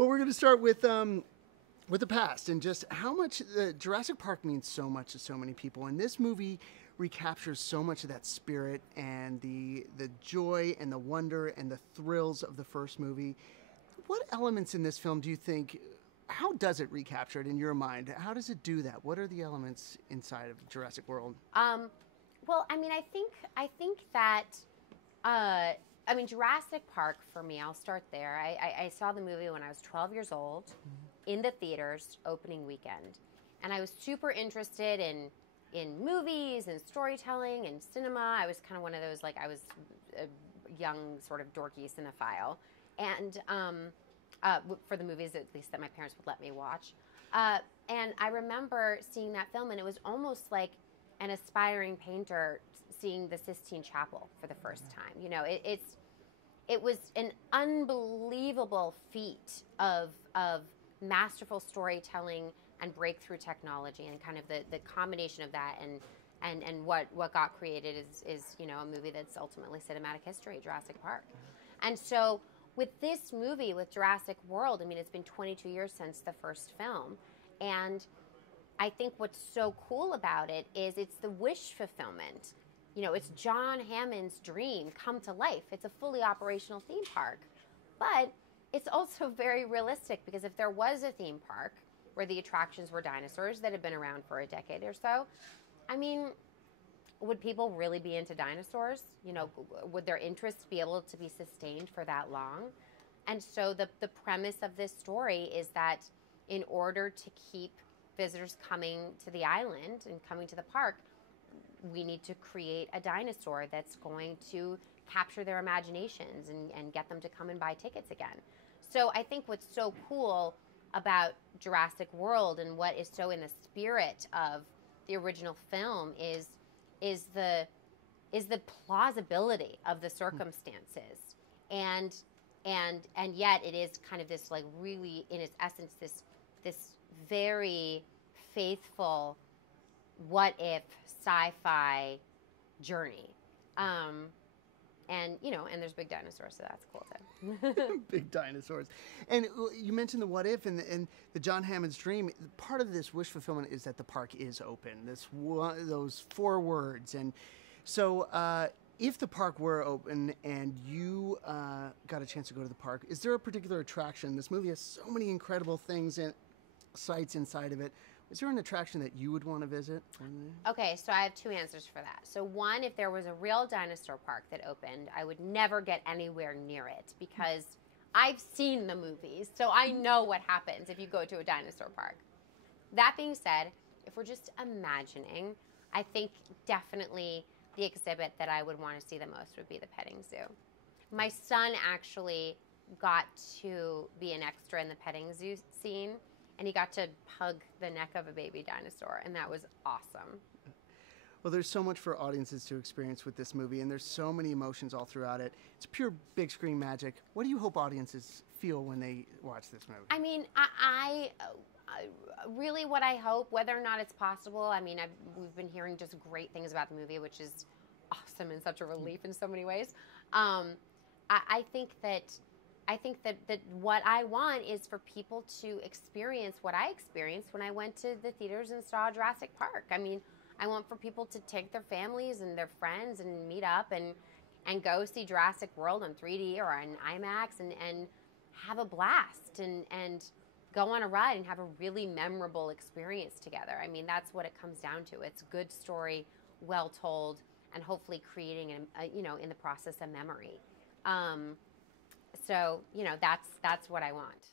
Well, we're going to start with the past and just how much Jurassic Park means so much to so many people. And this movie recaptures so much of that spirit and the joy and the wonder and the thrills of the first movie. What elements in this film do you think, how does it recapture it in your mind? How does it do that? What are the elements inside of Jurassic World? Well, I mean, I think that, Jurassic Park for me, I'll start there. I saw the movie when I was 12 years old in the theaters opening weekend. And I was super interested in movies and storytelling and cinema. I was kind of one of those, I was a young, sort of dorky cinephile. And for the movies, at least, that my parents would let me watch. And I remember seeing that film, and it was almost like an aspiring painter seeing the Sistine Chapel for the first time. You know, it was an unbelievable feat of masterful storytelling and breakthrough technology, and kind of the combination of that and what got created is a movie that's ultimately cinematic history, Jurassic Park. And so with this movie, with Jurassic World, I mean, it's been 22 years since the first film, and I think what's so cool about it is it's the wish fulfillment. You know, it's John Hammond's dream come to life. It's a fully operational theme park. But it's also very realistic, because if there was a theme park where the attractions were dinosaurs that had been around for a decade or so, I mean, would people really be into dinosaurs? You know, would their interests be able to be sustained for that long? And so the premise of this story is that in order to keep visitors coming to the island and coming to the park, we need to create a dinosaur that's going to capture their imaginations and get them to come and buy tickets again. So I think what's so cool about Jurassic World and what is so in the spirit of the original film is the plausibility of the circumstances, and yet it is kind of this, like, really in its essence, this very faithful what if sci-fi journey. And there's big dinosaurs, so that's cool too. Big dinosaurs. And you mentioned the what if and the John Hammond's dream. Part of this wish fulfillment is that the park is open. Those 4 words. And so if the park were open and you got a chance to go to the park, is there a particular attraction? This movie has so many incredible things and sites inside of it. Is there an attraction that you would want to visit? Okay, so I have 2 answers for that. So one, if there was a real dinosaur park that opened, I would never get anywhere near it, because I've seen the movies, so I know what happens if you go to a dinosaur park. That being said, if we're just imagining, I think definitely the exhibit that I would want to see the most would be the petting zoo. My son actually got to be an extra in the petting zoo scene, and he got to hug the neck of a baby dinosaur, and that was awesome. Well, there's so much for audiences to experience with this movie, and there's so many emotions all throughout it. It's pure big screen magic. What do you hope audiences feel when they watch this movie? I mean, I really, what I hope, whether or not it's possible, I mean, we've been hearing just great things about the movie, which is awesome and such a relief in so many ways. I think that what I want is for people to experience what I experienced when I went to the theaters and saw Jurassic Park. I mean, I want for people to take their families and their friends and meet up and go see Jurassic World on 3D or on IMAX and have a blast and go on a ride and have a really memorable experience together. I mean, that's what it comes down to. It's good story, well told, and hopefully creating in the process a memory. So, that's what I want.